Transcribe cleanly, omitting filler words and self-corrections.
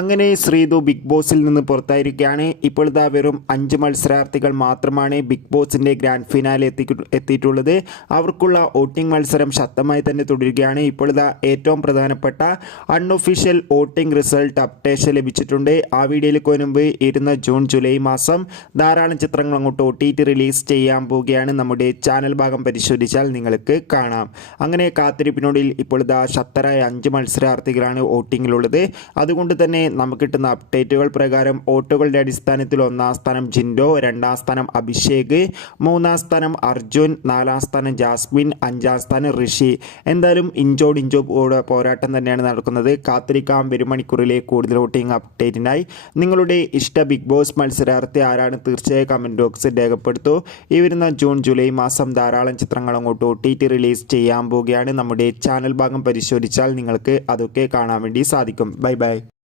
അങ്ങനെ ശ്രീതു ബിഗ് ബോസിൽ നിന്ന് പുറത്തായിരിക്കുകയാണ്. ഇപ്പോൾ ഇതാ വെറും 5 മത്സരാർത്ഥികൾ മാത്രമാണ് ബിഗ് ബോസിൻ്റെ ഗ്രാൻഡ് ഫിനാലെ എത്തിയിട്ടുള്ളത്. അവർക്കുള്ള വോട്ടിംഗ് മത്സരം ശക്തമായി തന്നെ തുടരുകയാണ്. ഇപ്പോൾ ഇതാ ഏറ്റവും പ്രധാനപ്പെട്ട അൺഒഫീഷ്യൽ വോട്ടിംഗ് റിസൾട്ട് അപ്ഡേഷൻ ലഭിച്ചിട്ടുണ്ട്. ആ വീഡിയോയിലേക്ക് മുൻപ് ഇരുന്ന ജൂൺ ജൂലൈ മാസം ധാരാളം ചിത്രങ്ങൾ അങ്ങോട്ട് OTT റിലീസ് ചെയ്യാൻ പോവുകയാണ്. നമ്മുടെ ചാനൽ ഭാഗം പരിശോധിച്ചാൽ നിങ്ങൾക്ക് കാണാം. അങ്ങനെ കാത്തിരിപ്പിനോടിൽ ഇപ്പോൾ ഇതാ ശക്തരായ 5 മത്സരാർത്ഥികളാണ് വോട്ടിങ്ങിലുള്ളത്. അതുകൊണ്ട് തന്നെ നമുക്ക് കിട്ടുന്ന അപ്ഡേറ്റുകൾ പ്രകാരം വോട്ടുകളുടെ അടിസ്ഥാനത്തിൽ 1-ാം സ്ഥാനം ജിൻഡോ, 2-ാം സ്ഥാനം അഭിഷേക്, 3-ാം സ്ഥാനം അർജുൻ, 4-ാം സ്ഥാനം ജാസ്മിൻ, 5-ാം സ്ഥാനം ഋഷി. എന്തായാലും ഇഞ്ചോടിഞ്ചോ പോരാട്ടം തന്നെയാണ് നടക്കുന്നത്. കാത്തിരിക്കാം വരും മണിക്കൂറിലെ കൂടുതൽ വോട്ടിംഗ് അപ്ഡേറ്റിനായി. നിങ്ങളുടെ ഇഷ്ട ബിഗ് ബോസ് മത്സരാർത്ഥി ആരാണ്? തീർച്ചയായും കമൻറ്റ് ബോക്സിൽ രേഖപ്പെടുത്തൂ. ഈ വരുന്ന ജൂൺ ജൂലൈ മാസം ധാരാളം ചിത്രങ്ങൾ അങ്ങോട്ട് OTT റിലീസ് ചെയ്യാൻ പോവുകയാണ്. നമ്മുടെ ചാനൽ ഭാഗം പരിശോധിച്ചാൽ നിങ്ങൾക്ക് അതൊക്കെ കാണാൻ വേണ്ടി സാധിക്കും. Bye bye.